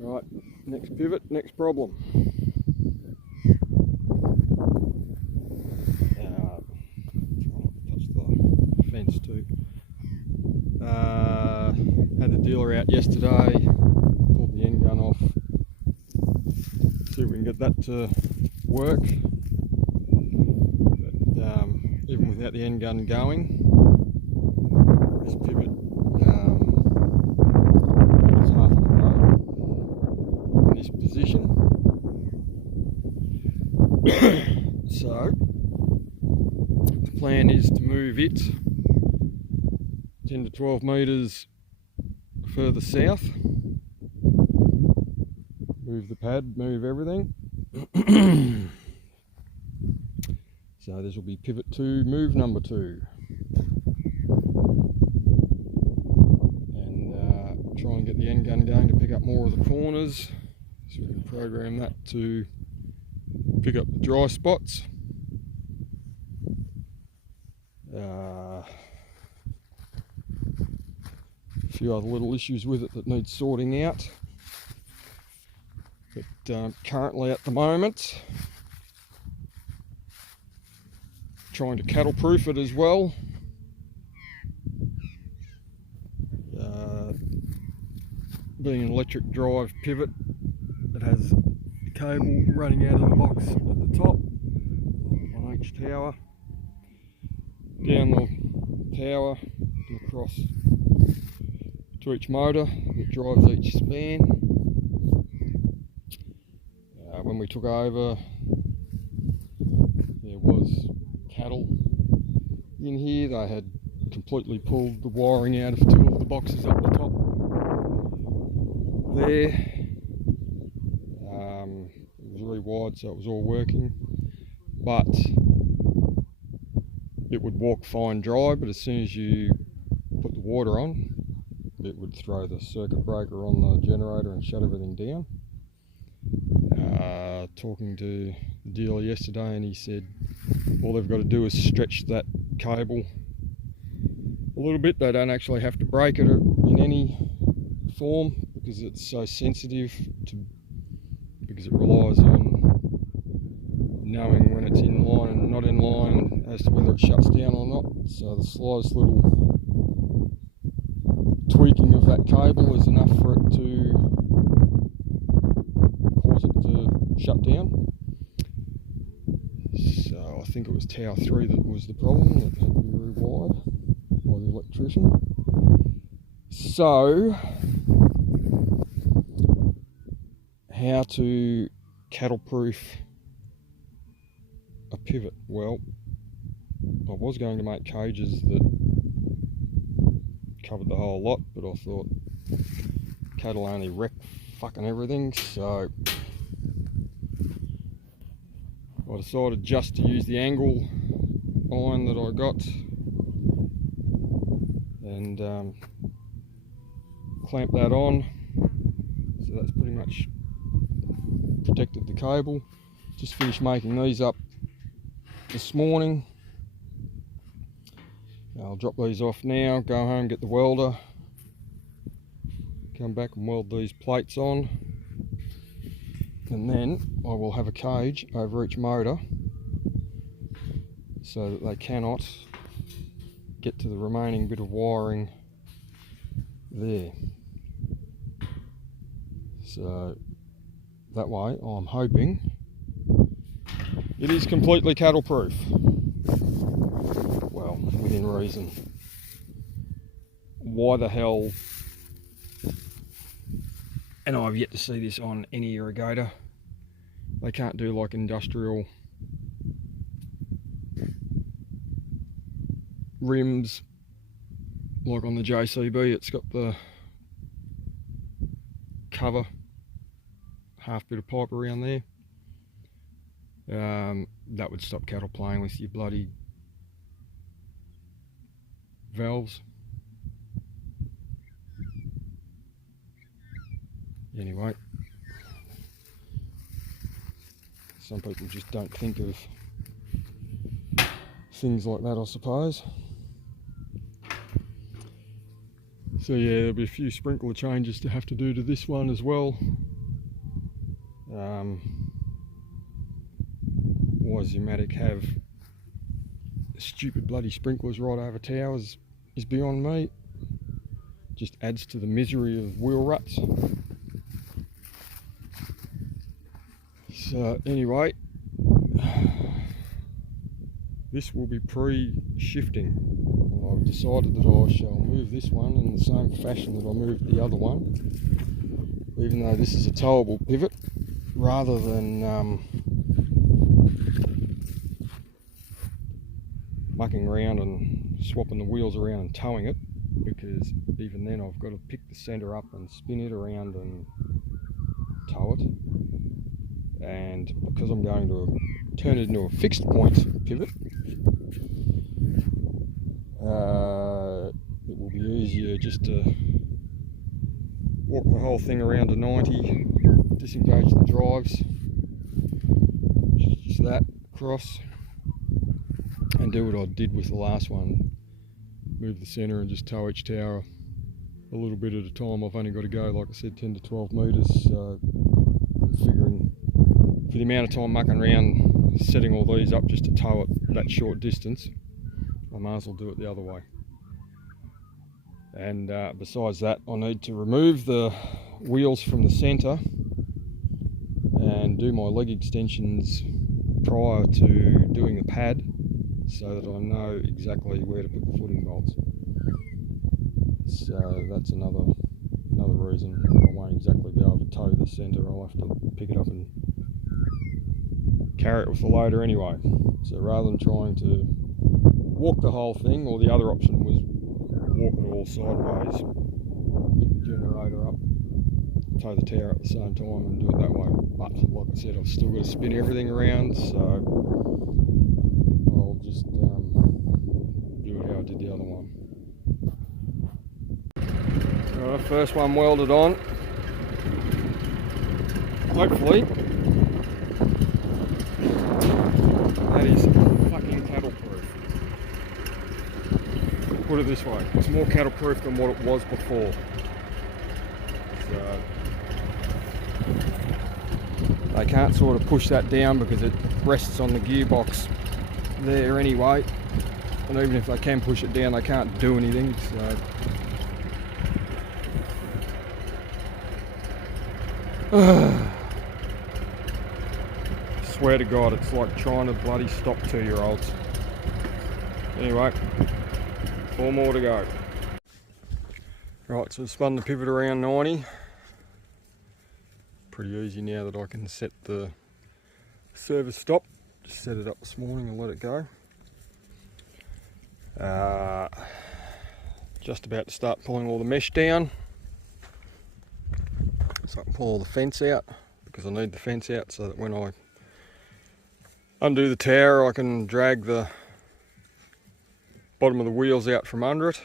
Right, next pivot, next problem. Try not to touch the fence too. Had the dealer out yesterday, pulled the end gun off, see if we can get that to work. But even without the end gun going, this pivot is half the row in this position. So the plan is to move it 10 to 12 metres further south, move the pad, move everything. So this will be pivot 2, move number 2. And try and get the end gun going to pick up more of the corners, so we can program that to pick up the dry spots. A few other little issues with it that need sorting out, but currently at the moment trying to cattle proof it as well. Being an electric drive pivot, it has a cable running out of the box at the top on each tower, down the tower and across to each motor that drives each span. When we took over, there was cattle in here. They had completely pulled the wiring out of 2 of the boxes up the top there. It was really wide, so it was all working, but it would walk fine dry, but as soon as you put the water on, it would throw the circuit breaker on the generator and shut everything down. Talking to the dealer yesterday, and he said all they've got to do is stretch that cable a little bit. They don't actually have to break it in any form because it's so sensitive because it relies on knowing when it's in line and not in line as to whether it shuts down or not. So the slightest little tweaking of that cable is enough for it to cause it to shut down. So I think it was tower 3 that was the problem, that had to be rewired by the electrician. So how to cattle proof a pivot? Well, I was going to make cages that covered the whole lot, but I thought cattle only wreck fucking everything, so I decided just to use the angle iron that I got and clamp that on. So that's pretty much protected the cable. Just finished making these up this morning. I'll drop these off now, go home, get the welder, come back and weld these plates on, and then I will have a cage over each motor so that they cannot get to the remaining bit of wiring there. So that way I'm hoping it is completely cattle proof. Well, within reason. Why the hell, and I've yet to see this on any irrigator, they can't do like industrial rims like on the JCB. It's got the cover, half bit of pipe around there. That would stop cattle playing with your bloody valves. Anyway, some people just don't think of things like that, I suppose. So yeah, there'll be a few sprinkler changes to have to do to this one as well. Why Zoomatic have stupid bloody sprinklers right over towers is beyond me. Just adds to the misery of wheel ruts. So anyway, this will be pre-shifting. I've decided that I shall move this one in the same fashion that I moved the other one, even though this is a towable pivot, rather than mucking around and swapping the wheels around and towing it, because even then I've got to pick the centre up and spin it around and tow it. And because I'm going to turn it into a fixed point pivot, it will be easier just to walk the whole thing around to 90, disengage the drives, just that across, and do what I did with the last one, move the centre and just tow each tower a little bit at a time. I've only got to go, like I said, 10 to 12 metres, so I'm figuring for the amount of time mucking around setting all these up just to tow it that short distance, I might as well do it the other way. And besides that, I need to remove the wheels from the centre and do my leg extensions prior to doing the pad, so that I know exactly where to put the footing bolts. So that's another reason I won't exactly be able to tow the centre. I'll have to pick it up and carry it with the loader anyway. So rather than trying to walk the whole thing, or the other option was walk it all sideways, pick the generator up, tow the tower at the same time and do it that way. But like I said, I've still got to spin everything around, so I'll just do it how I did the other one. Alright, first one welded on. Hopefully that is fucking cattle proof. Put it this way, it's more cattle proof than what it was before. So they can't sort of push that down because it rests on the gearbox there anyway, and even if they can push it down, they can't do anything. So swear to God, it's like trying to bloody stop 2-year-olds. Anyway, 4 more to go. Right, so I've spun the pivot around 90. Pretty easy now that I can set the service stop. Just set it up this morning and let it go. Just about to start pulling all the mesh down, so I can pull all the fence out, because I need the fence out so that when I undo the tower I can drag the bottom of the wheels out from under it.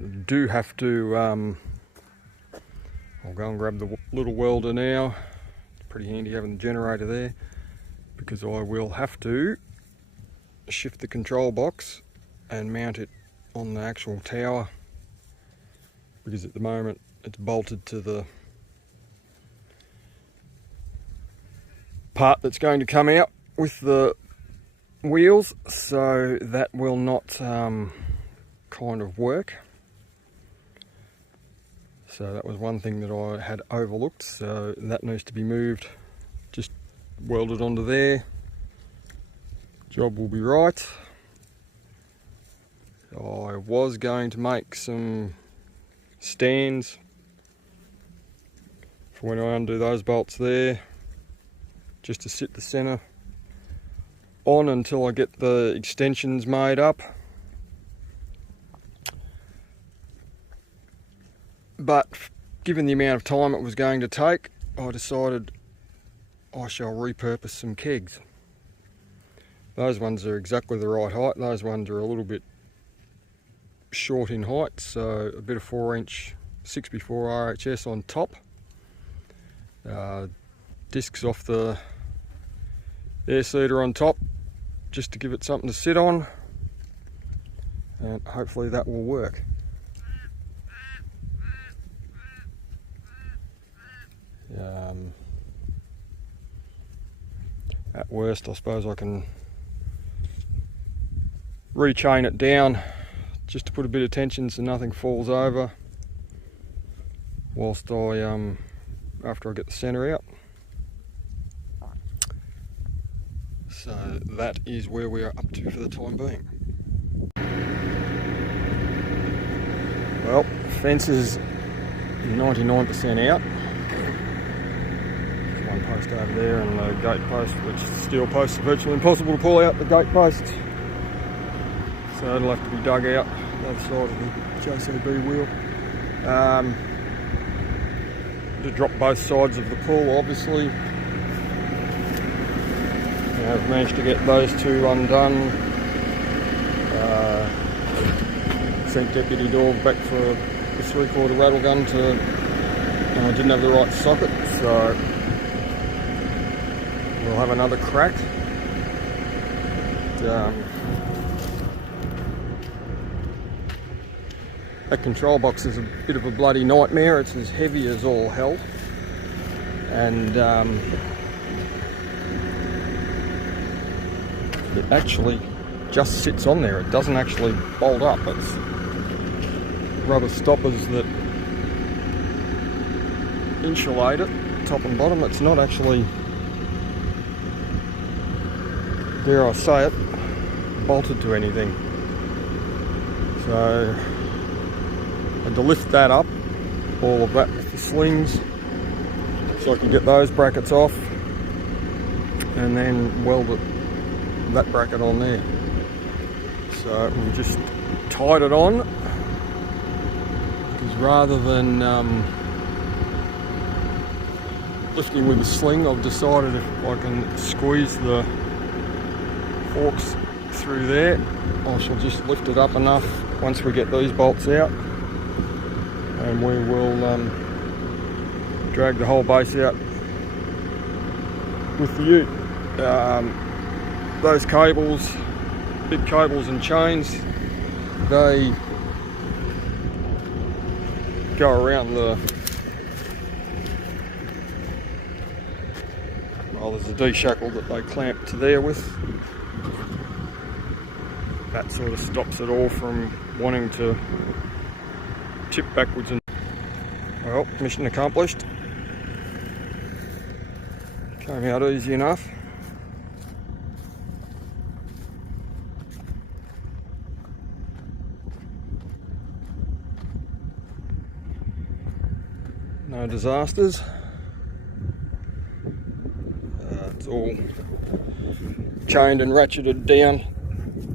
You do have to, I'll go and grab the little welder now. It's pretty handy having the generator there, because I will have to shift the control box and mount it on the actual tower, because at the moment it's bolted to the part that's going to come out with the wheels, so that will not kind of work. So that was one thing that I had overlooked, so that needs to be moved, just welded onto there, job will be right. I was going to make some stands for when I undo those bolts there, just to sit the centre on until I get the extensions made up. But given the amount of time it was going to take, I decided I shall repurpose some kegs. Those ones are exactly the right height. Those ones are a little bit short in height, so a bit of 4-inch 6x4 RHS on top. Discs off the air seeder on top just to give it something to sit on, and hopefully that will work. At worst, I suppose I can rechain it down just to put a bit of tension so nothing falls over whilst I after I get the centre out. So that is where we are up to for the time being. Well, the fence is 99% out. One post over there and the gate post, which is steel post, is virtually impossible to pull out the gate posts. So it'll have to be dug out the other side of the JCB wheel. To drop both sides of the pool, obviously. I've managed to get those two undone. Sent Deputy Dog back for a 3/4 rattle gun to, I didn't have the right socket, so we'll have another crack. That control box is a bit of a bloody nightmare. It's as heavy as all hell, and it actually just sits on there. It doesn't actually bolt up. It's rubber stoppers that insulate it, top and bottom. It's not actually, dare I say it, bolted to anything. So I had to lift that up, all of that with the slings, so I can get those brackets off and then weld that bracket on there. So we just tied it on, because rather than lifting with a sling, I've decided if I can squeeze the forks through there, I shall just lift it up enough once we get these bolts out, and we will drag the whole base out with the ute. Those cables, big cables and chains, they go around the, well, there's a D-shackle that they clamp to there with. That sort of stops it all from wanting to tip backwards. And well, mission accomplished. Came out easy enough. No disasters. It's all chained and ratcheted down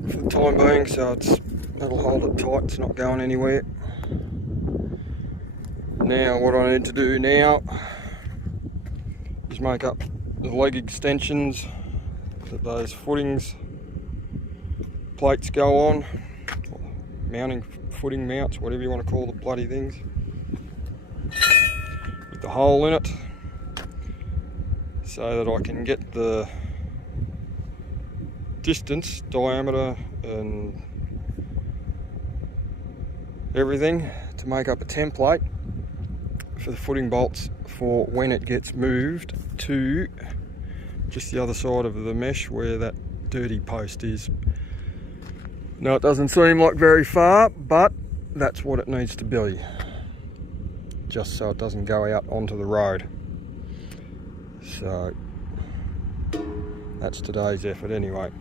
for the time being, so that'll hold it tight. It's not going anywhere. Now what I need to do now is make up the leg extensions that those footings plates go on, mounting footing mounts, whatever you want to call the bloody things, with the hole in it, so that I can get the distance, diameter and everything to make up a template for the footing bolts for when it gets moved to just the other side of the mesh where that dirty post is. Now it doesn't seem like very far, but that's what it needs to be, just so it doesn't go out onto the road. So that's today's effort anyway.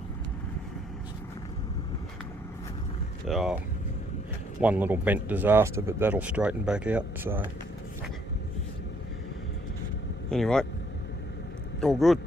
One little bent disaster, but that'll straighten back out. So anyway, all good.